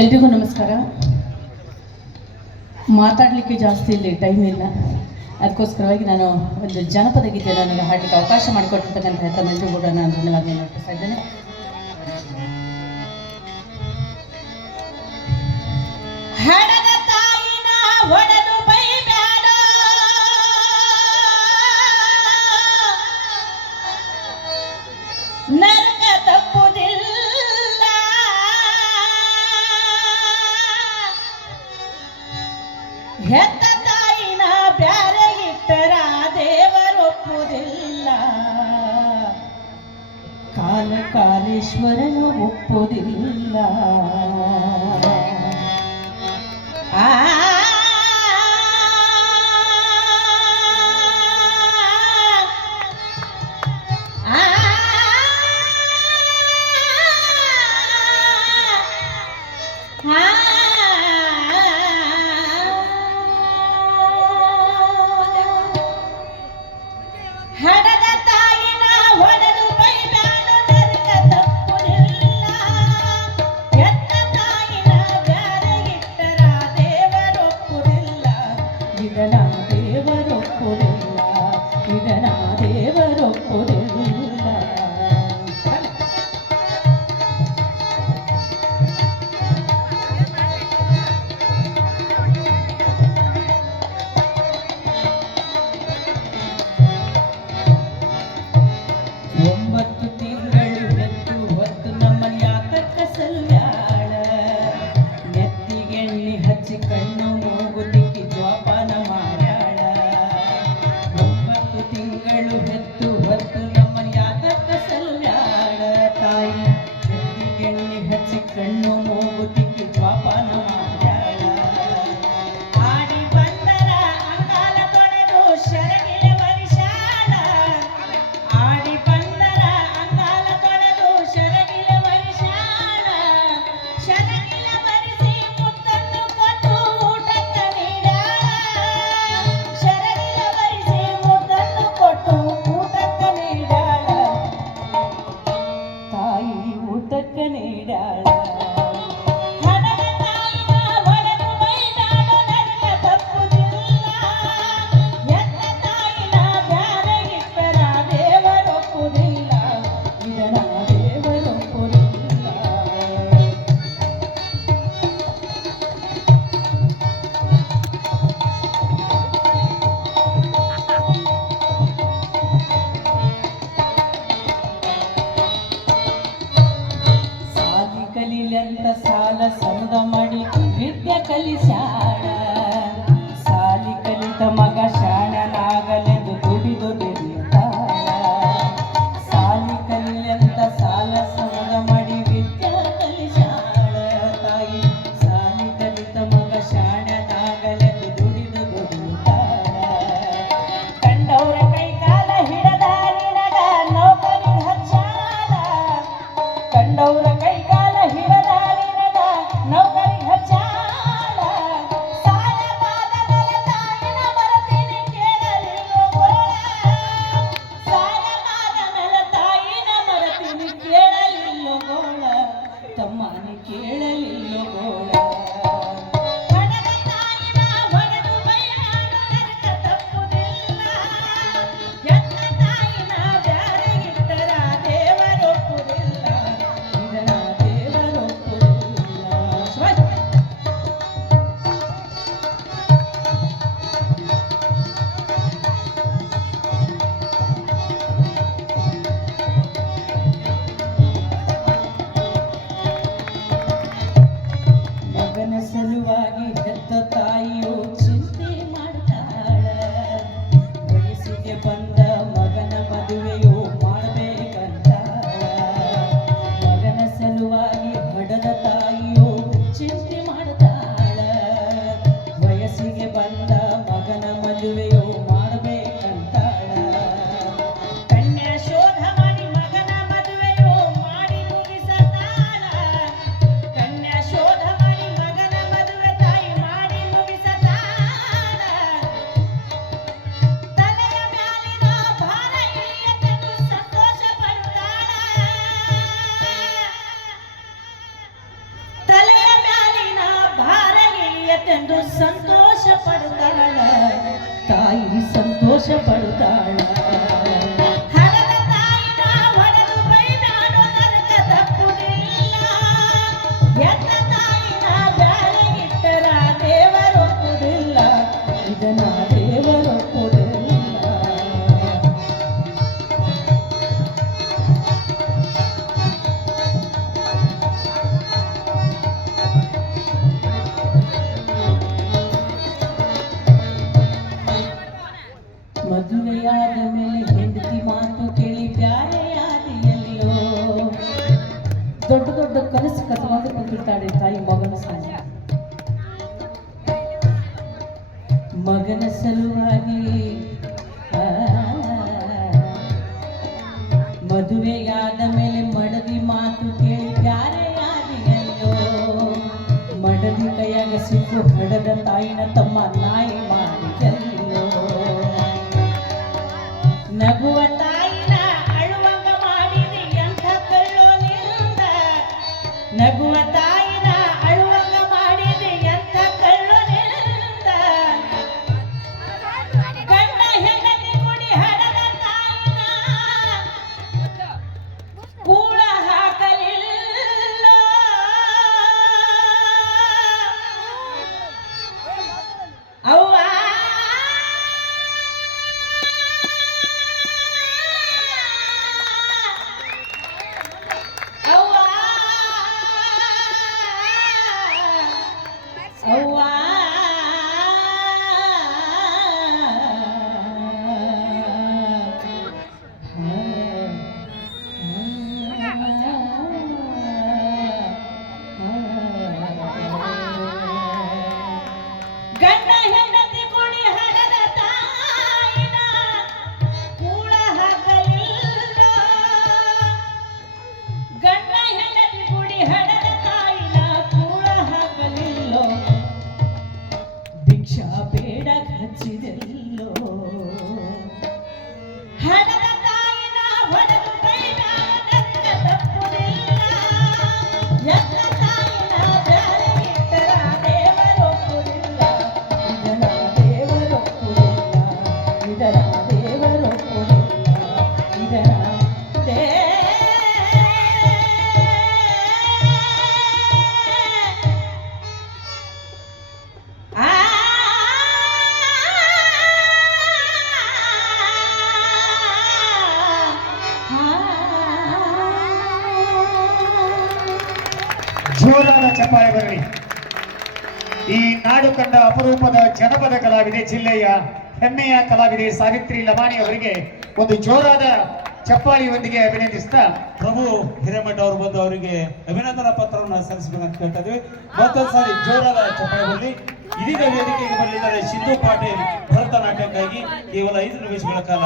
ಎಲ್ರಿಗೂ ನಮಸ್ಕಾರ. ಮಾತಾಡಲಿಕ್ಕೆ ಜಾಸ್ತಿ ಇಲ್ಲಿ ಟೈಮ್ ಇಲ್ಲ, ಅದಕ್ಕೋಸ್ಕರವಾಗಿ ನಾನು ಒಂದು ಜನಪದ ಗೀತೆ ನನಗೆ ಹಾಡಲಿಕ್ಕೆ ಅವಕಾಶ ಮಾಡಿಕೊಟ್ಟಿರ್ತಕ್ಕಂಥ ತಮ್ಮೆಲ್ಲರಿಗೂ ಕೂಡ ನಾನು ಧನ್ಯವಾದವನ್ನು ಅರ್ಪಿಸ್ತಾ ಇದ್ದೇನೆ. ಹಡದ ತಾಯಿನ ಒಡೆದು ಬೈಬ್ಯಾಡ, ನರಕ ತಪ್ಪುದಿಲ್ಲ, ಹೆತ್ತ ತಾಯಿನ ಬ್ಯಾರೆ ಇಟ್ಟರ ದೇವರೊಪ್ಪುದಿಲ್ಲ, ಕಾಲೇಶ್ವರನು ಒಪ್ಪುದಿಲ್ಲ. ಹಡದ ತಾಯಿನ ಹೊಡೆದು ಬೈಬ್ಯಾಡ, ನರಕ ತಪ್ಪುದಿಲ್ಲ, ಹೆತ್ತ ತಾಯಿನ ಬ್ಯಾರೆ ಇಟ್ಟರ ದೇವರೊಪ್ಪುದಿಲ್ಲ, ಇದನ ದೇವರೊಪ್ಪುದಿಲ್ಲ, ಇದನ ದೇವರೊಪ್ಪುದಿಲ್ಲ. ಒಂಬತ್ತು ತಿಂಗಳು ಹೆತ್ತು ಹೊತ್ತು ನಮ್ಮಲ್ಲಿ ಯಾತಕ್ಕ ಸಲ್ಯಾಳ, ನೆತ್ತಿಗೆಣ್ಣೆ ಹಚ್ಚಿ ಕಣ್ಣು ಮೂಗುತಿಕ್ಕಿ ಜ್ವಾಪಾನ ಮಾಡ್ಯಾಳ. 9 ತಿಂಗಳು ಹೆತ್ತು ಹೊತ್ತು ನಮ್ಮಲ್ಲಿ ಯಾತಕ್ಕ ಸಲ್ಯಾಳ, ತಾಯಿ ನೆತ್ತಿಗೆಣ್ಣೆ ಹಚ್ಚಿ ಕಣ್ಣು ಮೂಗುತಿಕ್ಕಿ ಜ್ವಾಪಾನ ಮಾಡ್ಯಾಳ. ಆಡಿ ಬಂದರ ಅಂಗಾಲ ತೊಳೆದು ಶರಗಿಲೆ ವರಿಶಾಳ, ಆಡಿ ಊಟಕ್ಕ ನೀಡಾಳ. ಹಡದ ತಾಯಿನ ಒಡೆದು ಬೈಬ್ಯಾಡ, ನರಕ ತಪ್ಪುದಿಲ್ಲ, ಹೆತ್ತ ತಾಯಿನ ಬ್ಯಾರೆ ಇಟ್ಟರ ದೇವರೊಪ್ಪುದಿಲ್ಲ, ಇದನ ದೇವರೊಪ್ಪುದಿಲ್ಲ. ಕಲಿಲೆಂತ ಸಾಲ ಸಮದ ಮಾಡಿ ವಿದ್ಯೆ ಕಲಿಸ್ಯಾಳ, ಸಾಲಿ ಕಲಿತ ಮಗ ಶಾಣನಾಗಲೆಂದು ದುಡಿದು ದುಡಿಯುತ್ತಾಳ. ಸಾಲಿ ಕಲಿಲೆಂತ ಸಾಲ ಸಮದ ಮಾಡಿ ವಿದ್ಯೆ ಕಲಿಸ್ಯಾಳ, ತಾಯಿ ಸಾಲಿ ಕಲಿತ ಮಗ ಶಾಣನಾಗಲೆಂದು ದುಡಿದು ದುಡಿಯುತ್ತಾಳ. ಕಂಡವರ ಕೈಕಾಲ ಹಿಡದ ನಿನಗ ನೌಕರಿ ಹಚ್ಚಾಳ, ಕಂಡವರ ಕೈಕಾಲ ಹಿಡದ ನಿನಗ ನೌಕರಿ ಹಚ್ಚಾಳ. ಎಂದು ಸಂತೋಷ ಪಡುತ್ತಾಳ ತಾಯಿ ಸಂತೋಷ ಪಡುತ್ತಾಳ ಹಣದ ತಾಯಿನ ಹೊಡೆದು ಬೈದಾಡೋ ನರಕ ತಪ್ಪುದಿಲ್ಲ ಎತ್ತ ತಾಯಿನ ಬ್ಯಾರೆ ಇಟ್ಟರ ದೇವರೊಪ್ಪುದಿಲ್ಲ ಇದನ್ನ ದೇವರೊಪ್ಪುದಿಲ್ಲ ಮದುವೆಯಾದ ಮೇಲೆ ಹೆಂಡತಿ ಮಾತು ಕೇಳಿ ಬ್ಯಾರೆಯಾದಿಯಲ್ಲೋ ದೊಡ್ಡ ದೊಡ್ಡ ಕನಸು ಕಟ್ಕೊಂಡು ಬಂದಿರ್ತಾಳೆ ತಾಯಿ ಮಗನ ಸಲ ಮಗನ ಸಲುವಾಗಿ ಮದುವೆಯಾದ ಮೇಲೆ ಮಡದಿ ಮಾತು ಕೇಳಿ ಬ್ಯಾರೆಯಾದಿಯಲ್ಲೋ ಮಡದಿ ಕೈಯಾಗ ಸಿಕ್ಕು ಹಡದ ತಾಯಿನ ತಮ್ಮ ನಾಯಿ ಮಾಡಿದಲ್ಲೋ ನಗುವ ತಾಯಿನ ಅಳುವಂಗ ಮಾಡಿದಿ ಎಂಥ ಕಳ್ಳೋನಿಂದ ನಗುವ ತಾಯಿನ ಅಳುವಂಗ ಮಾಡಿದಿ ಎಂಥ ಕಳ್ಳೋನಿಂದ ಗಂಡ ಹೆಂಡತಿ ಕುಡಿ ಹಡದ ತಾಯಿನ ಕೂಳ ಹಾಕಲಿಲ್ಲ ಅವ್ವ ಅವ್ವ ಗಂಡ ಹೆಂಡತಿ ಕುಡಿ ಹಡದ ತಾಯಿನ ಕೂಳ ಹಾಕಲಿಲ್ಲ ಗಂಡ ಹೆಂಡತಿ ಕುಡಿ ಹಡದ ತಾಯಿನ ಕೂಳ ಹಾಕಲಿಲ್ಲೋ ಭಿಕ್ಷಾ ಬೇಡ ಹಚ್ಚಿದೆಲ್ಲೋ ಹಡದ ತಾಯಿನ ಹೊಡೆದು ಬೈದಾಡ ತಪ್ಪುದಿಲ್ಲ ಎತ್ತ ತಾಯಿನ ಬ್ಯಾರೆ ಇಟ್ಟರ ದೇವರೊಪ್ಪುದಿಲ್ಲ ಇದರ ದೇವರೊಪ್ಪುದಿಲ್ಲ ಇದರ ದೇವರೊಪ್ಪುದಿಲ್ಲ ಇದರ ಜೋರಾದ ಚಪ್ಪಾಳೆ ಬರಲಿ. ಈ ನಾಡು ಕಂಡ ಅಪರೂಪದ ಜನಪದ ಕಲಾವಿದೆ, ಜಿಲ್ಲೆಯ ಹೆಮ್ಮೆಯ ಕಲಾವಿದೆ ಸಾವಿತ್ರಿ ಲಮಾಣಿ ಅವರಿಗೆ ಒಂದು ಜೋರಾದ ಚಪ್ಪಾಳಿಯೊಂದಿಗೆ ಅಭಿನಂದಿಸ್ತಾ ಪ್ರಭು ಹಿರೇಮಠ ಅವರು ಬಂದು ಅವರಿಗೆ ಅಭಿನಂದನಾ ಪತ್ರವನ್ನು ಸಲ್ಲಿಸಬೇಕಂತ ಕೇಳ್ತಾ ಇದ್ವಿ. ಮತ್ತೊಂದು ಸಾರಿ ಜೋರಾದ ಚಪ್ಪಾಳೆ ಬರಲಿ. ಇದೀಗ ವೇದಿಕೆಗೆ ಬರಲಿದ್ದಾರೆ ಸಿಂಧು ಪಾಟೀಲ್ ಭರತನಾಟ್ಯಕ್ಕಾಗಿ ಕೇವಲ 5 ನಿಮಿಷಗಳ ಕಾಲ